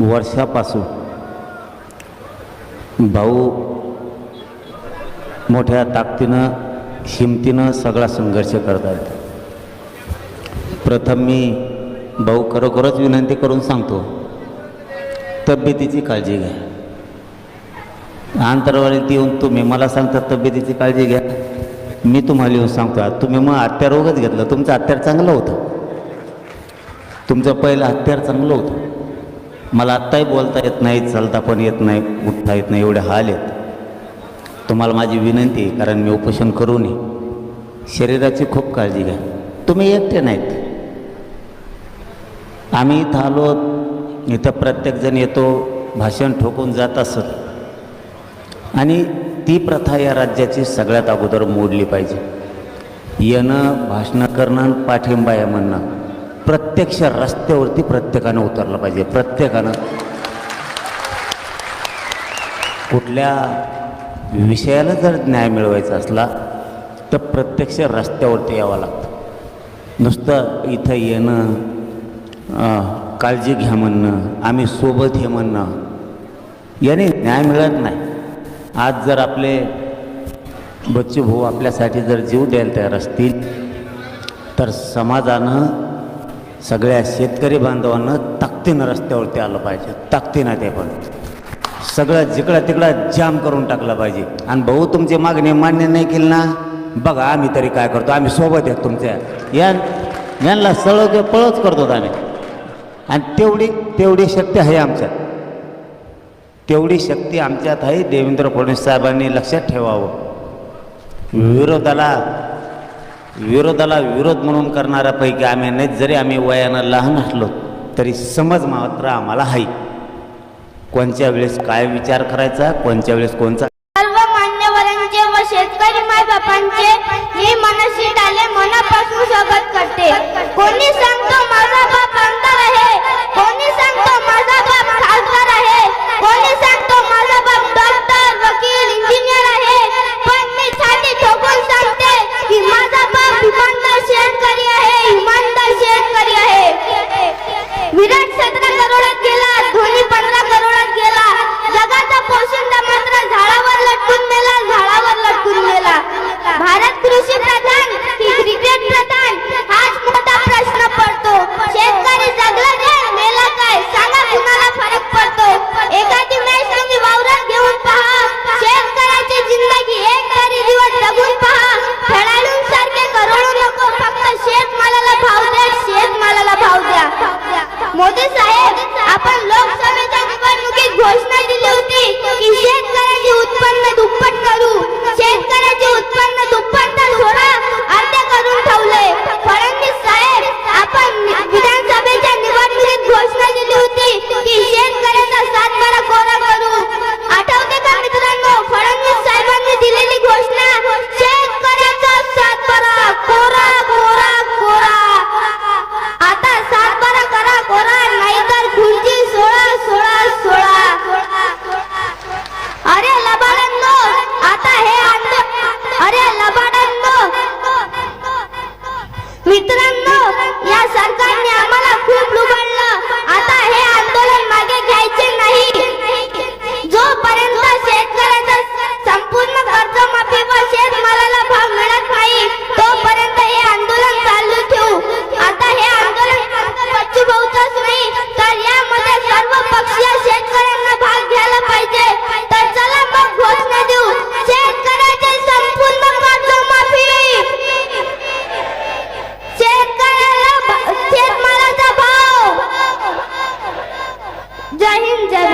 वर्षापासून. भाऊ मोठ्या ताकदीनं हिमतीनं सगळा संघर्ष करत आहेत. प्रथम मी भाऊ खरोखरच विनंती करून सांगतो तब्येतीची काळजी घ्या. अंतरवाडीत येऊन तुम्ही मला सांगता तब्येतीची काळजी घ्या. मी तुम्हाला येऊन सांगतो तुम्ही मग हत्यार उगाच घेतलं तुमचं हत्यार चांगलं होतं. तुमचं पहिलं हत्यार चांगलं होतं. मला आत्ताही बोलता येत नाही चालता पण येत नाही उठता येत नाही एवढे हाल आहेत. तुम्हाला माझी विनंती आहे कारण मी उपोषण करू नये. शरीराची खूप काळजी घ्या. तुम्ही एकटे नाहीत. आम्ही इथं आलो इथं प्रत्येकजण येतो भाषण ठोकून जात असत. आणि ती प्रथा या राज्याची सगळ्यात अगोदर मोडली पाहिजे. येणं भाषणं करणं पाठिंबा आहे म्हणणं. प्रत्यक्ष रस्त्यावरती प्रत्येकानं उतरलं पाहिजे. प्रत्येकानं. कुठल्या विषयाला जर न्याय मिळवायचा असला तर प्रत्यक्ष रस्त्यावरती यावं लागतं. नुसतं इथं येणं काळजी घ्या म्हणणं आम्ही सोबत हे म्हणणं याने न्याय मिळत नाही. आज जर आपले बच्चू भाऊ आपल्यासाठी जर जीव द्यायला तयार असतील तर समाजानं सगळ्या शेतकरी बांधवांना ताकदीनं रस्त्यावरती आलं पाहिजे. ताकदीनं ते पण. सगळं जिकडं तिकडं जाम करून टाकलं पाहिजे. आणि भाऊ तुमची मागणी मान्य नाही केली ना? बघा आम्ही तरी काय करतो? आम्ही सोबत आहेत तुमच्या या यांना सळव पळच करतो आम्ही. आणि तेवढी तेवढी शक्ती आहे आमच्यात. तेवढी शक्ती आमच्यात आहे. देवेंद्र फडणवीस साहेबांनी लक्षात ठेवावं. विरोधाला विरोधाला विरोध म्हणून करणाऱ्यापैकी आम्ही नाही. जरी आम्ही वयानं लहान असलो तरी समज मात्र आम्हाला आहे कोणत्या वेळेस काय विचार करायचा कोणत्या वेळेस कोणचा सर्व मान्यवरांचे व शेतकरी मायबापांचे मी मनशी आले मनापासून स्वागत करते. मित्रांनो या सरकारने आम्हाला खूप लुबाडलं आता हे आंदोलन मागे घ्यायचे नाही. जोपर्यंत शेतकऱ्याचा संपूर्ण कर्जमाफी व शेतमालाला भाव मिळत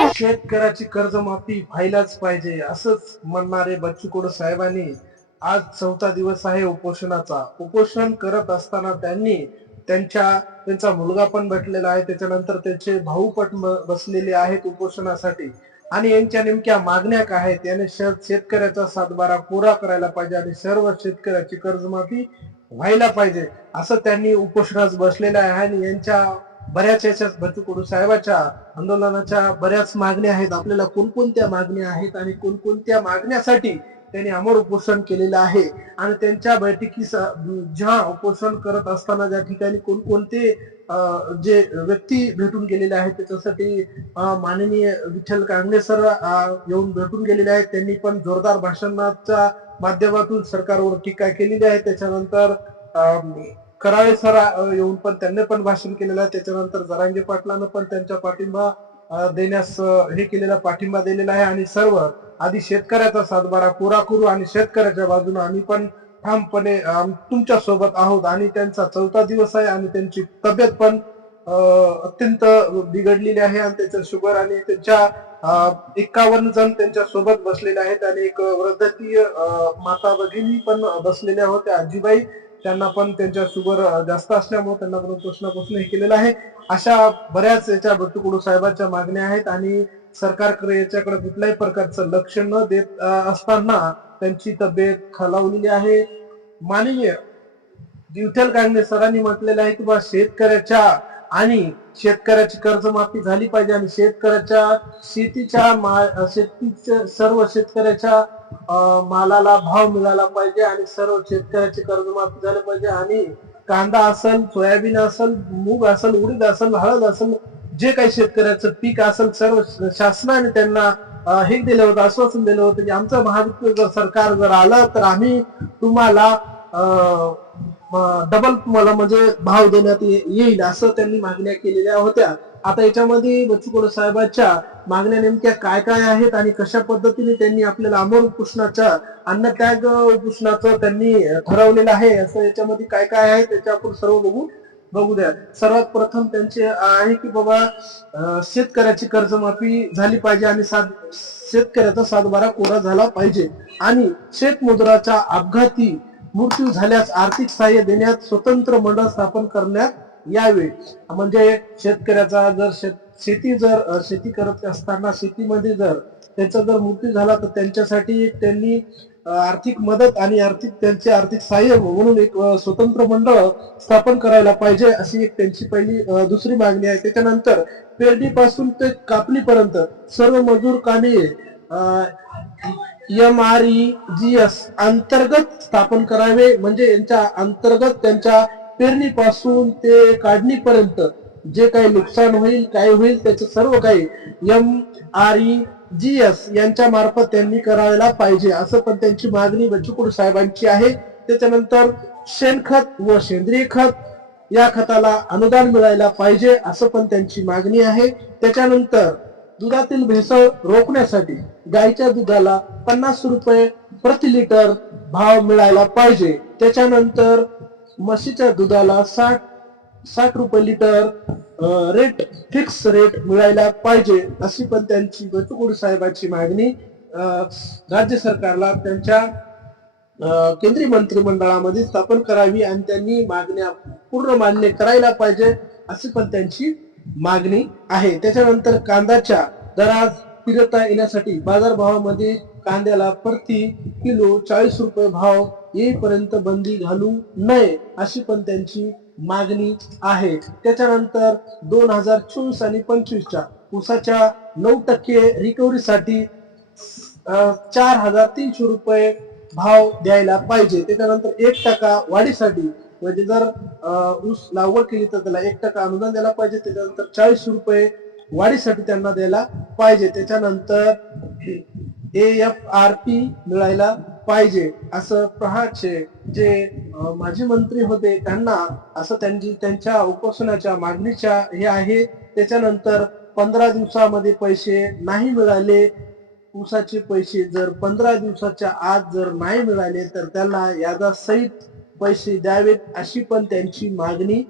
शेतकऱ्याची कर्जमाफी व्हायलाच पाहिजे असंच म्हणणारे बच्चू कोड साहेबांनी आज चौथा दिवस आहे उपोषणाचा. उपोषण करत असताना त्यांनी त्यांच्या त्यांचा मुलगा पण भेटलेला आहे त्याच्यानंतर त्याचे भाऊ पण बसलेले आहेत उपोषणासाठी. आणि यांच्या नेमक्या मागण्या काय आहेत? याने शेतकऱ्याचा सातबारा पुरा करायला पाहिजे आणि सर्व शेतकऱ्याची कर्जमाफी व्हायला पाहिजे असं त्यांनी उपोषणास बसलेलं आहे. आणि यांच्या बऱ्याच याच्यात बच्चू साहेबाच्या आंदोलनाच्या बऱ्याच मागण्या आहेत. आपल्याला कोणकोणत्या मागण्या आहेत आणि कोणकोणत्या मागण्यासाठी त्यांनी अमर उपोषण केलेलं आहे आणि त्यांच्या बैठकी जेव्हा उपोषण करत असताना ज्या ठिकाणी कोणकोणते जे व्यक्ती भेटून गेलेले आहेत त्याच्यासाठी माननीय विठ्ठल कांगणे सर येऊन भेटून गेलेले आहेत. त्यांनी पण जोरदार भाषणाच्या माध्यमातून सरकारवर टीका केलेली आहे. त्याच्यानंतर खराळे सर येऊन पण त्यांनी पण भाषण केलेलं आहे. त्याच्यानंतर जरांगे पाटलानं पण त्यांच्या पाठिंबा देण्यास हे केलेला पाठिंबा दिलेला आहे. आणि सर्व आधी शेतकऱ्याचा सातबारा पुरा करू आणि शेतकऱ्याच्या बाजूने आम्ही पण ठामपणे तुमच्यासोबत आहोत. आणि त्यांचा चौथा दिवस आहे आणि त्यांची तब्येत पण अत्यंत बिघडलेली आहे. आणि त्याचं शुगर आणि त्यांच्या एक्कावन्न जण त्यांच्यासोबत बसलेले आहेत. आणि एक वृद्धकीय माता भगिनी पण बसलेल्या होत्या. आजीबाई त्यांना पण त्यांच्या शुगर जास्त असल्यामुळे त्यांना पण उपोषणापासून हे केलेलं आहे. अशा बऱ्याच याच्या बटुकडू साहेबांच्या मागण्या आहेत आणि सरकारकडे याच्याकडे कुठल्याही प्रकारचं लक्ष न देत असताना त्यांची तब्येत खालावलेली आहे. माननीय विठ्ठल कांगणे सरांनी म्हटलेलं आहे की बा शेतकऱ्याच्या आणि शेतकऱ्याची कर्जमाफी झाली पाहिजे आणि शेतकऱ्याच्या शेतीच्या मा शेतीच्या सर्व शेतकऱ्याच्या अं, मालाला भाव मिळाला पाहिजे आणि सर्व शेतकऱ्याची कर्जमाफी झाली पाहिजे आणि कांदा असेल सोयाबीन असेल मूग असेल उडीद असेल हळद असेल जे काही शेतकऱ्याचं पीक असेल सर्व शासनाने त्यांना हे दिलं होतं आश्वासन दिलं होतं की आमचं महाविकास जर सरकार जर आलं तर आम्ही तुम्हाला अं, डबल तुम्हाला म्हणजे भाव देण्यात ये- येईल असं त्यांनी मागण्या केलेल्या होत्या. आता याच्यामध्ये बच्चू कडू साहेबांच्या मागण्या नेमक्या काय काय आहेत आणि कशा पद्धतीने त्यांनी आपल्याला अमर उपोषणाच्या अन्नत्याग उपोषणाचं त्यांनी ठरवलेलं आहे असं याच्यामध्ये काय काय आहे त्याच्या आपण सर्व बघू बघू द्या. सर्वात प्रथम त्यांचे आहे की बाबा शेतकऱ्याची कर्जमाफी झाली पाहिजे आणि सात शेतकऱ्याचा सातबारा कोरा झाला पाहिजे. आणि शेतमुद्राच्या अपघाती मृत्यू झाल्यास आर्थिक सहाय्य देण्यात स्वतंत्र मंडळ स्थापन करण्यात यावे. म्हणजे शेतकऱ्याचा जर शेत शेती जर शेती करत असताना शेतीमध्ये जर त्याचा जर मृत्यू झाला तर त्यांच्यासाठी त्यांनी आर्थिक मदत आणि आर्थिक त्यांचे आर्थिक सहाय्य म्हणून एक स्वतंत्र मंडळ स्थापन करायला पाहिजे अशी एक त्यांची पहिली दुसरी मागणी आहे. त्याच्यानंतर पेरणीपासून ते कापणीपर्यंत सर्व मजूर कामे M R E G S अंतर्गत स्थापन करावे. म्हणजे यांच्या अंतर्गत त्यांच्या पेरणीपासून ते काढणीपर्यंत जे काही नुकसान होईल काय होईल त्याचं सर्व काही M R E G S यांच्या मार्फत त्यांनी करायला पाहिजे. असं पण त्यांची मागणी बच्चूकुड साहेबांची आहे. त्याच्यानंतर शेणखत व सेंद्रिय खत या खताला अनुदान मिळायला पाहिजे असं पण त्यांची मागणी आहे. त्याच्यानंतर दुधातील भेसळ रोखण्यासाठी गाईच्या दुधाला पन्नास रुपये प्रति लिटर भाव मिळायला पाहिजे. त्याच्यानंतर म्हशीच्या दुधाला साठ साठ रुपये लिटर रेट फिक्स रेट मिळायला पाहिजे अशी पण त्यांची बचुकुडी साहेबांची मागणी राज्य सरकारला त्यांच्या केंद्रीय मंत्रिमंडळामध्ये स्थापन करावी आणि त्यांनी मागण्या पूर्ण मान्य करायला पाहिजे अशी पण त्यांची मागणी आहे. त्याच्यानंतर कांद्याच्या दरात स्थिरता येण्यासाठी बाजारभावामध्ये कांद्याला प्रति किलो चाळीस रुपये भाव येईपर्यंत बंदी घालू नये अशी पण त्यांची मागणी आहे. त्याच्यानंतर दोन हजार चोवीस आणि पंचवीसच्या ऊसाच्या नऊ टक्के रिकव्हरीसाठी चार हजार तीनशे रुपये भाव द्यायला पाहिजे. त्याच्यानंतर एक टक्का वाढीसाठी म्हणजे जर ऊस लागवड केली तर त्याला एक टक्का अनुदान द्यायला पाहिजे त्याच्यानंतर चाळीस रुपये वाढीसाठी त्यांना द्यायला पाहिजे. त्याच्यानंतर ए एफ आर पी मिळायला पाहिजे असं प्रहारचे जे माजी मंत्री होते त्यांना असं त्यांची त्यांच्या उपोषणाच्या मागणीच्या हे आहे. त्याच्यानंतर पंधरा दिवसामध्ये पैसे नाही मिळाले ऊसाचे पैसे जर पंधरा दिवसाच्या आत जर नाही मिळाले तर त्याला याचा सहित पैसे द्यावेत अशी पण त्यांची मागणी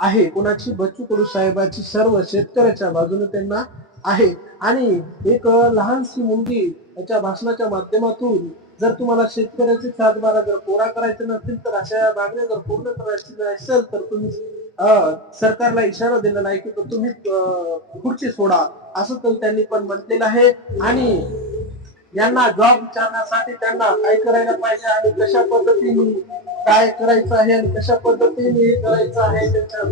आहे. कोणाची बच्चू कडू साहेबाची सर्व शेतकऱ्याच्या बाजूने त्यांना आहे. आणि एक लहानशी मुलगी त्याच्या भाषणाच्या माध्यमातून जर तुम्हाला शेतकऱ्याचे सातबारा जर कोरा करायचे नसतील तर अशा मागण्या जर पूर्ण करायची असेल तर तुम्ही अं, सरकारला इशारा दिलेला आहे की तुम्ही अं, खुर्ची सोडा. असं तर त्यांनी पण म्हटलेलं आहे. आणि यांना जॉब विचारण्यासाठी त्यांना काय करायला पाहिजे आणि कशा पद्धतीने काय करायचं आहे आणि कशा पद्धतीने हे करायचं आहे त्याच्या